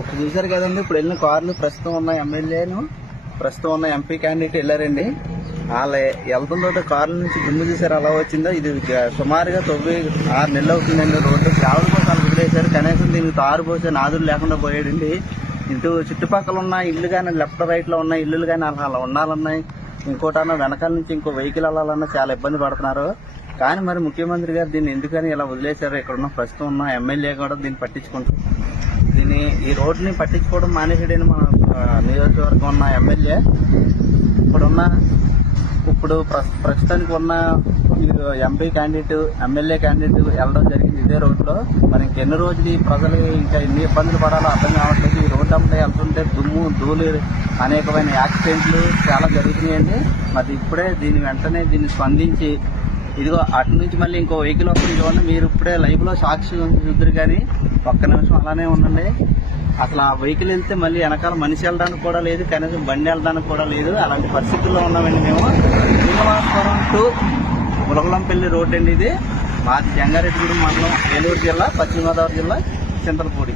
ఇప్పుడు చూశారు కదండి ఇప్పుడు వెళ్ళిన కార్లు ప్రస్తుతం ఉన్న ఎమ్మెల్యేను ప్రస్తుతం ఉన్న ఎంపీ క్యాండిడేట్ వెళ్ళారండి. వాళ్ళ వెళ్తుందో కార్ల నుంచి దుమ్ము చూసారు అలా వచ్చిందో? ఇది సుమారుగా తొమ్మిది ఆరు నెలలు అవుతుందండి రోడ్డు. ట్రావెల్ కోసం వాళ్ళు వదిలేశారు కనీసం దీనికి తారు పోసే నాదులు లేకుండా పోయాడండి. ఇటు చుట్టుపక్కల ఉన్న ఇల్లు కానీ లెఫ్ట్ రైట్లో ఉన్న ఇల్లులు కానీ అలా అలా ఉండాలన్నాయి. ఇంకోటన్నా వెనకాల నుంచి ఇంకో వెహికల్ వెళ్ళాలన్నా చాలా ఇబ్బంది పడుతున్నారు. కానీ మరి ముఖ్యమంత్రి గారు దీన్ని ఎందుకని ఇలా వదిలేశారు? ఇక్కడ ఉన్న ప్రస్తుతం ఉన్న ఎమ్మెల్యే కూడా దీన్ని పట్టించుకుంటారు దీన్ని ఈ రోడ్ని పట్టించుకోవడం మానేసాడని మన నియోజకవర్గం ఉన్న ఎమ్మెల్యే. ఇప్పుడున్న ఇప్పుడు ప్ర- ప్రస్తుతానికి ఉన్న ఎంపీ క్యాండిడేట్ ఎమ్మెల్యే క్యాండిడేట్ వెళ్ళడం జరిగింది ఇదే రోడ్లో. మరి ఇంకెన్ని రోజులు ఈ ప్రజలు ఇంకా ఎన్ని ఇబ్బందులు పడాలో అర్థం కావట్లేదు. ఈ రోడ్డు అమ్మటే వెళ్తుంటే దుమ్ము ధూళి అనేకమైన యాక్సిడెంట్లు చాలా జరుగుతున్నాయండి. మరి ఇప్పుడే దీని వెంటనే దీన్ని స్పందించి ఇదిగో అటు నుంచి మళ్ళీ ఇంకో వెహికల్ వస్తుంది. చూడండి మీరు ఇప్పుడే లైవ్లో సాక్షి చూద్దరు కానీ ఒక్క నిమిషం అలానే ఉండండి. అసలు ఆ వెహికల్ వెళ్తే మళ్ళీ వెనకాల మనిషి వెళ్ళడానికి కూడా లేదు కనీసం బండి వెళ్ళడానికి కూడా లేదు. అలాంటి పరిస్థితుల్లో ఉన్నామండి మేము. శ్రీనివాసపురం టు ములగలంపల్లి రోడ్ అండి ఇది. మాది జంగారెడ్డిగూడెం మండలం ఏలూరు జిల్లా పశ్చిమ గోదావరి జిల్లా చింతలపూడి.